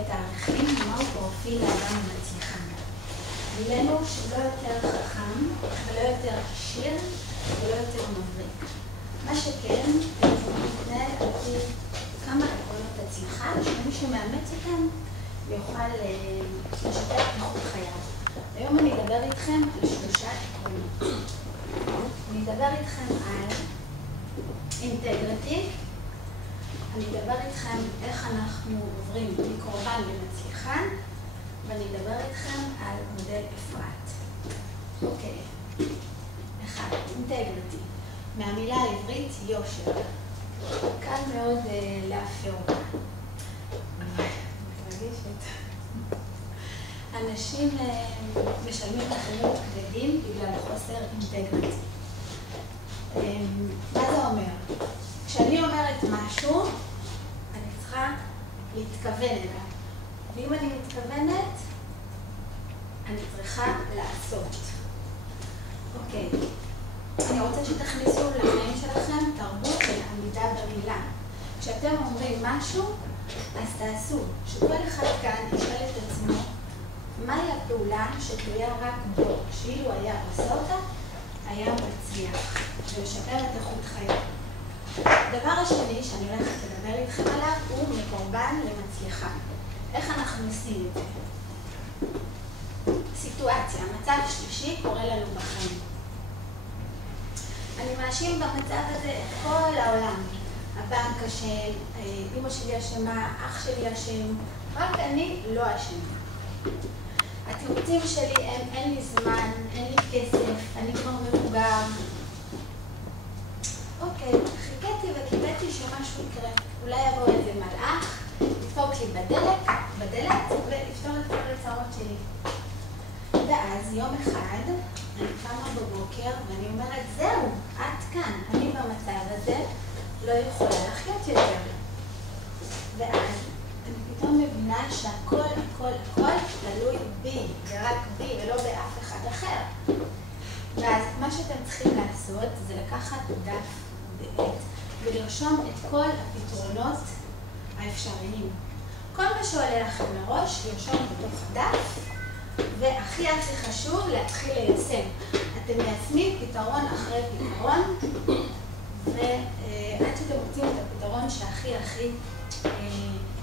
בית הערכים, מהו פרופיל האדם המצליחן. גילנו שהוא לא יותר חכם, ולא יותר עשיר, ולא יותר מבריק. מה שכן, הוא מתנהל על פי כמה עקרונות הצליחה, שמי שמאמץ אותם יוכל לשפר איכות חייו. היום אני אדבר איתכם על 3 עקרונות. אני אדבר איתכם על אינטגריטי, אני אדבר איתכם איך אנחנו עוברים מקורבן למצליחן, ואני אדבר איתכם על מודל אפרת. אוקיי. 1. אינטגריטי. מהמילה העברית יושר. קל מאוד להפר אותה. מתרגשת. אנשים משלמים מחירים כבדים בגלל חוסר אינטגריטי. מה זה אומר? כשאני אומרת משהו, אני צריכה להתכוון אליו. ואם אני מתכוונת, אני צריכה לעשות. אוקיי. אני רוצה שתכניסו לחיים שלכם תרבות של עמידה במילה. כשאתם אומרים משהו, אז תעשו. שכל אחד כאן ישאל את עצמו, מהי הפעולה שתלויה רק בו, שאילו היה עושה אותה, היה מצליח, ולשפר את איכות חייו. הדבר השני שאני הולכת לדבר איתכם עליו הוא מקורבן למצליחה. איך אנחנו עושים את זה? סיטואציה, מצב שלישי קורה לנו בחיים. אני מאשים במצב הזה את כל העולם. הבנק אשם, אמא שלי אשמה, אח שלי אשם, רק אני לא אשמה. התירוצים שלי הם אין לי זמן, אין לי כסף, אני כבר מבוגר. אוקיי, חיכיתי וקיבלתי שמשהו יקרה. אולי יבוא איזה מלאך, ידפוק לי בדלת ולפתור את כל הצרות שלי. ואז יום אחד אני קמה בבוקר ואני אומרת, זהו, את כאן, אני במצב הזה לא יכולה לחיות יותר. ואז אני פתאום מבינה שהכל, הכל תלוי בי, ורק בי ולא באף אחד אחר. ואז מה שאתם צריכים לעשות זה לקחת דף ועט ולרשום את כל הפתרונות האפשריים. כל מה שעולה לכם לראש, לרשום בתוך הדף, והכי חשוב להתחיל ליישם. אתם מיישמים פתרון אחרי פתרון, ועד שאתם רוצים את הפתרון שהכי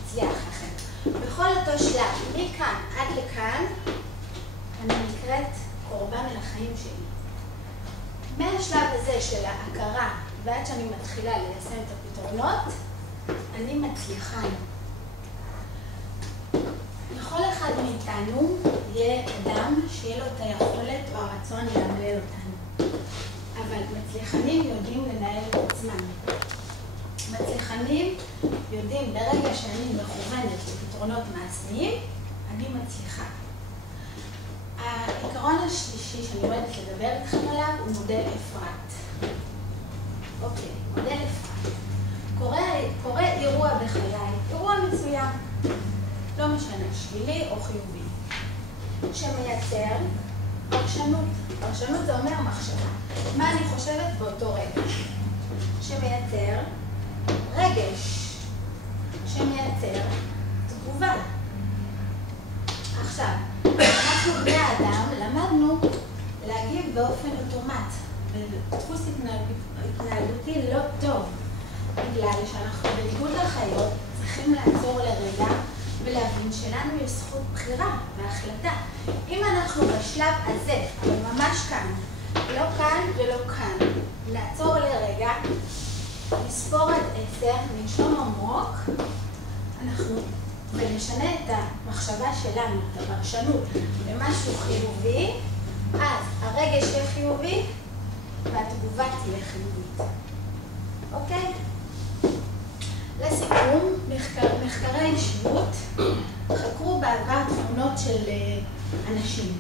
הצליח לכם. בכל אותו שלב, מכאן עד לכאן, אני נקראת קורבן לחיים שלי. מהשלב הזה של ההכרה ועד שאני מתחילה ליישם את הפתרונות, אני מצליחה. לכל אחד מאיתנו יהיה אדם שיהיה לו את היכולת או הרצון לאמלל אותנו. אבל מצליחנים יודעים לנהל את עצמם. מצליחנים יודעים ברגע שאני מכוונת לפתרונות מעשיים, אני מצליחה. העיקרון השלישי שאני אוהבת לדבר איתכם עליו הוא מודל אפרת. אוקיי, מודל אפרת. קורה אירוע בחיי, אירוע מצוין. לא משנה, שלילי או חיובי. שמייצר פרשנות. פרשנות זה אומר מחשבה. מה אני חושבת באותו רגע? שמייצר רגש. שמייצר תגובה. עכשיו, אנחנו בני האדם למדנו להגיב באופן אוטומט. בדפוס התנהגותי לא טוב. בגלל שאנחנו בניגוד לחיות צריכים לעצור לרגע ולהבין שלנו יש זכות בחירה והחלטה. אם אנחנו בשלב הזה, אבל ממש כאן, לא כאן ולא כאן, נעצור לרגע, נספור עד 10, ננשום עמוק, ונשנה את המחשבה שלנו, את הפרשנות, למשהו חיובי, אז הרגש יהיה חיובי והתגובה תהיה חיובית. אוקיי? לסיכום, מחקרי אישיות חקרו בעבר תכונות של אנשים.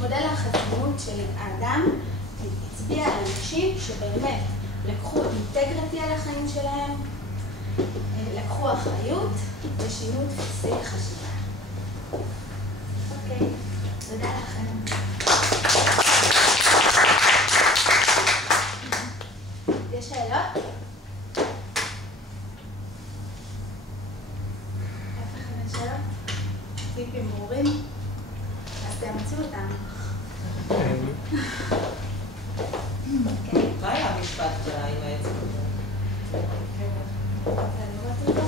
מודל החסינות של האדם הצביע על אנשים שבאמת לקחו אינטגריטי על החיים שלהם, לקחו אחריות ושינו דפוסי חשיבה. אוקיי, תודה לכם. יש שאלות? טיפים ברורים? אז תאמצו אותם. מה היה המשפט עם העץ? רוצה לראות אותו?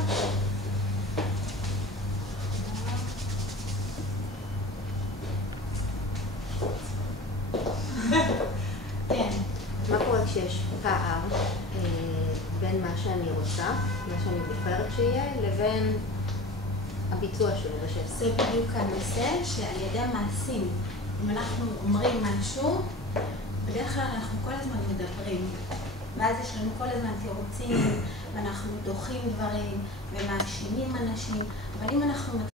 כן. מה קורה כשיש פער בין מה שאני רוצה, מה שאני בוחרת שיהיה, לבין הביצוע שלו בשטח? זה בדיוק הנושא שעל ידי המעשים, אם אנחנו אומרים משהו, בדרך כלל אנחנו כל הזמן מדברים, ואז יש לנו כל הזמן תירוצים, ואנחנו דוחים דברים, ומאשימים אנשים, אבל אם אנחנו